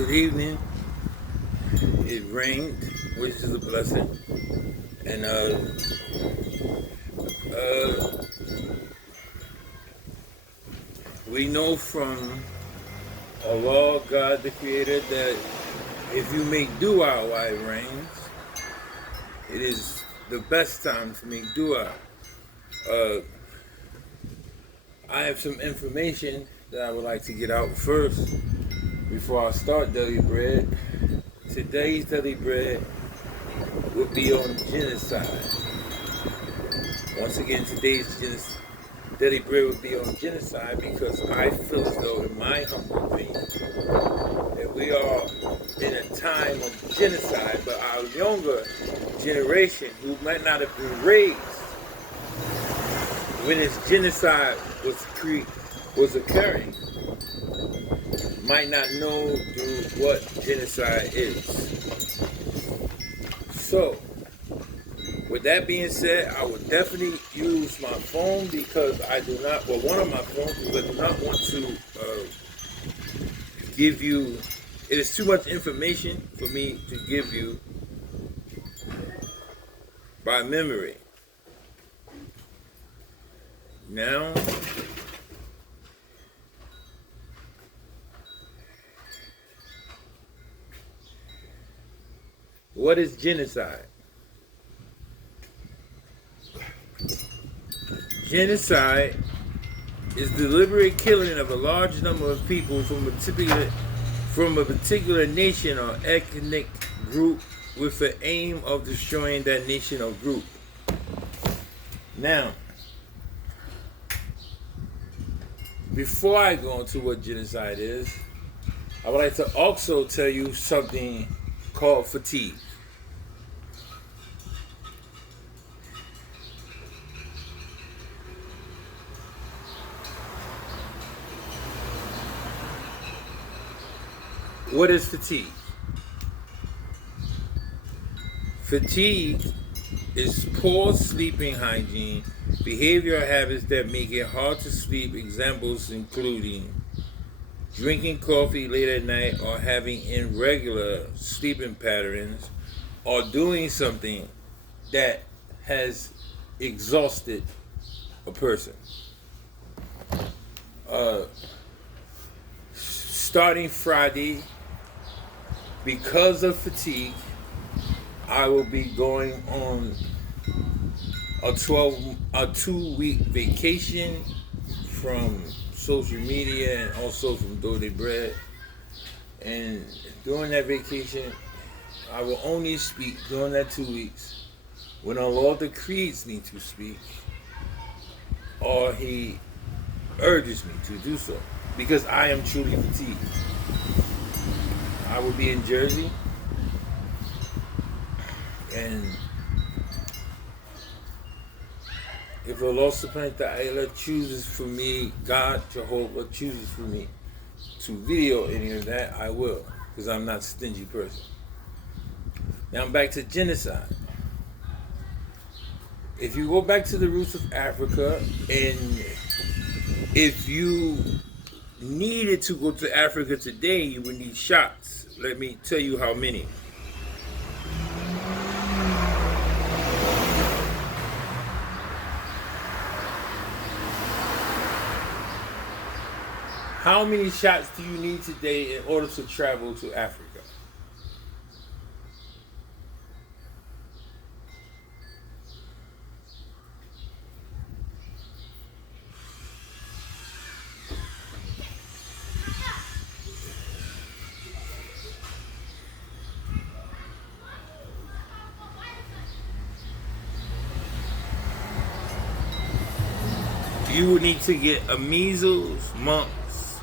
Good evening. It rained, which is a blessing. And uh, we know from a law of God the Creator that if you make dua while it rains, it is the best time to make dua. Uh, I have some information that I would like to get out first before I start Daily Bread. Today's Daily Bread will be on genocide. Once again, Daily Bread will be on genocide because I feel as though, in my humble opinion, that we are in a time of genocide, but our younger generation, who might not have been raised when this genocide was occurring, might not know what genocide is. So, with that being said, I would definitely use my phone because I do not, well, one of my phones, because I do not want to give you, it is too much information for me to give you by memory. Now, what is genocide? Genocide is deliberate killing of a large number of people from a particular nation or ethnic group with the aim of destroying that nation or group. Now, before I go into what genocide is, I would like to also tell you something called fatigue. What is fatigue? Fatigue is poor sleeping hygiene, behavioral habits that make it hard to sleep. Examples including drinking coffee late at night or having irregular sleeping patterns or doing something that has exhausted a person. Starting Friday, because of fatigue, I will be going on a 2-week vacation from social media and also from Daily Bread. And during that vacation, I will only speak during that 2 weeks when the Lord decrees me to speak or He urges me to do so, because I am truly fatigued. I will be in Jersey, and if the Lord Subhanahu wa Ta'ala chooses for me, God, Jehovah, chooses for me to video any of that, I will, because I'm not a stingy person. Now I'm back to genocide. If you go back to the roots of Africa, and if you needed to go to Africa today, you would need shots. Let me tell you how many. How many shots do you need today in order to travel to Africa? You would need to get a measles, mumps,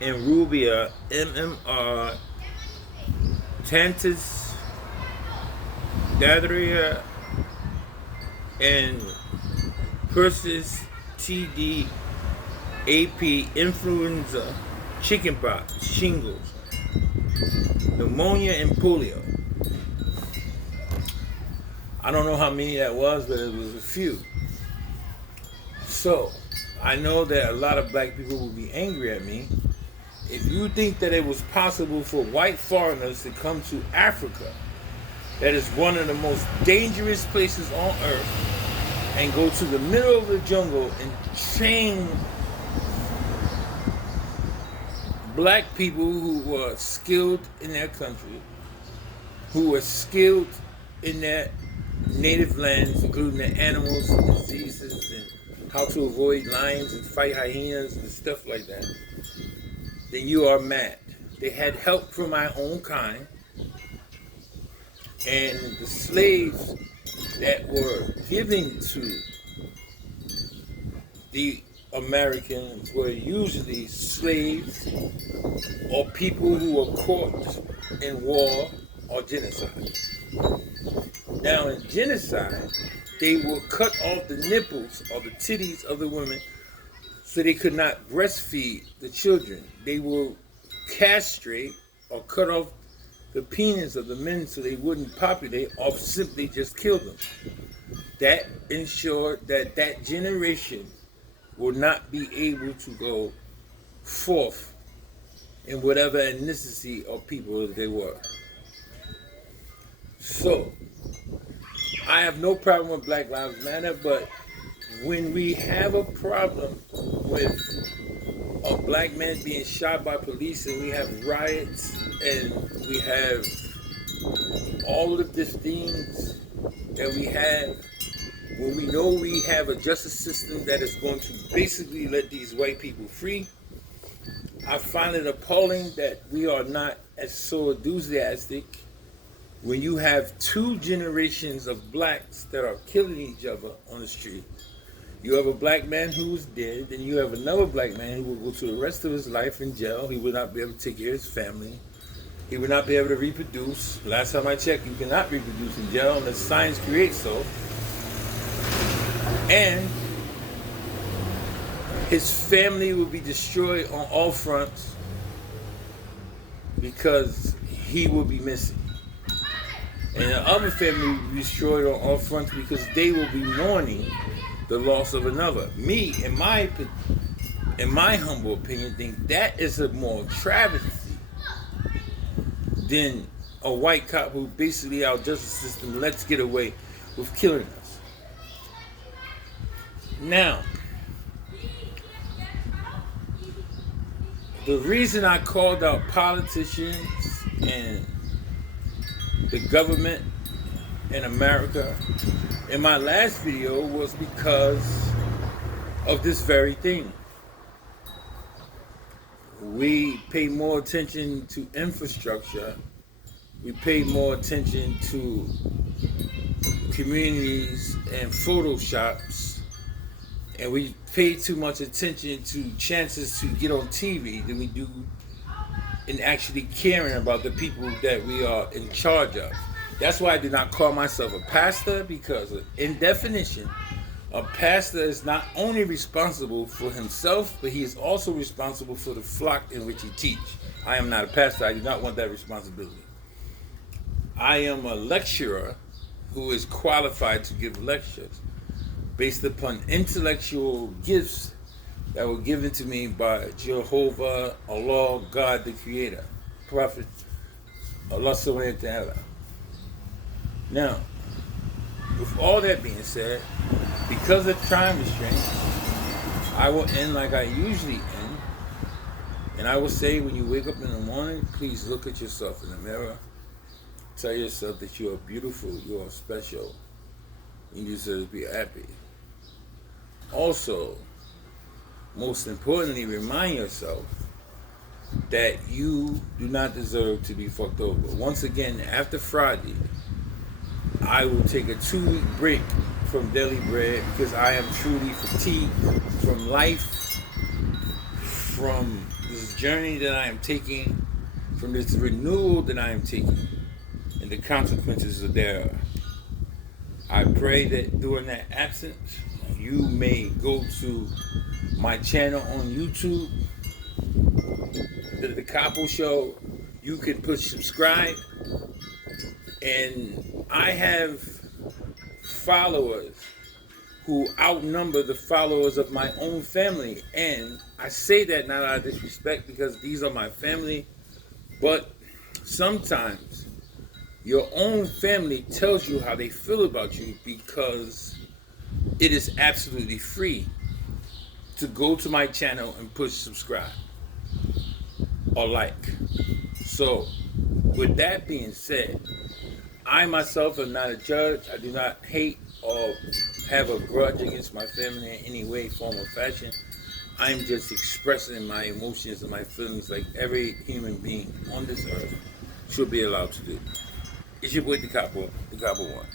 and rubella, MMR, tantus, diarrhea, and pertussis, TD, AP, influenza, chickenpox, shingles, pneumonia, and polio. I don't know how many that was, but it was a few. So, I know that a lot of black people will be angry at me if you think that it was possible for white foreigners to come to Africa, that is one of the most dangerous places on earth, and go to the middle of the jungle and train black people who were skilled in their country, who were skilled in their native lands, including the animals and diseases and how to avoid lions and fight hyenas and stuff like that, then you are mad. They had help from my own kind, and the slaves that were given to the Americans were usually slaves or people who were caught in war or genocide. Now, in genocide, they will cut off the nipples or the titties of the women so they could not breastfeed the children. They will castrate or cut off the penis of the men so they wouldn't populate, or simply just kill them. That ensured that that generation will not be able to go forth in whatever ethnicity or people they were. So, I have no problem with Black Lives Matter, but when we have a problem with a black man being shot by police, and we have riots, and we have all of these things that we have, when we know we have a justice system that is going to basically let these white people free, I find it appalling that we are not as so enthusiastic when you have two generations of blacks that are killing each other on the street. You have a black man who is dead, and you have another black man who will go to the rest of his life in jail. He will not be able to take care of his family. He will not be able to reproduce. Last time I checked, you cannot reproduce in jail unless science creates so. And his family will be destroyed on all fronts because he will be missing. And the other family will be destroyed on all fronts because they will be mourning the loss of another. Me, in my humble opinion, think that is a more travesty than a white cop who basically our justice system lets get away with killing us. Now, the reason I called out politicians and the government in America in my last video was because of this very thing. We pay more attention to infrastructure. We pay more attention to communities and photoshops. And we pay too much attention to chances to get on TV than we do in actually caring about the people that we are in charge of. That's why I do not call myself a pastor, because in definition, a pastor is not only responsible for himself, but he is also responsible for the flock in which he teaches. I am not a pastor. I do not want that responsibility. I am a lecturer who is qualified to give lectures based upon intellectual gifts that were given to me by Jehovah, Allah, God the Creator, Prophet, Allah Subhanahu wa Ta'ala. Now, with all that being said, because of time restraints, I will end like I usually end. And I will say, when you wake up in the morning, please look at yourself in the mirror. Tell yourself that you are beautiful, you are special, and you deserve to be happy. Also, most importantly, remind yourself that you do not deserve to be fucked over. Once again, after Friday, I will take a 2-week break from Daily Bread because I am truly fatigued from life, from this journey that I am taking, from this renewal that I am taking, and the consequences of thereof. I pray that during that absence, you may go to my channel on YouTube, the Decopbo Show. You can push subscribe, and I have followers who outnumber the followers of my own family. And I say that not out of disrespect because these are my family, but sometimes your own family tells you how they feel about you because it is absolutely free to go to my channel and push subscribe or like. So, with that being said, I myself am not a judge. I do not hate or have a grudge against my family in any way, form, or fashion. I'm just expressing my emotions and my feelings like every human being on this earth should be allowed to do. It's your boy Decopbo, Decopbo One.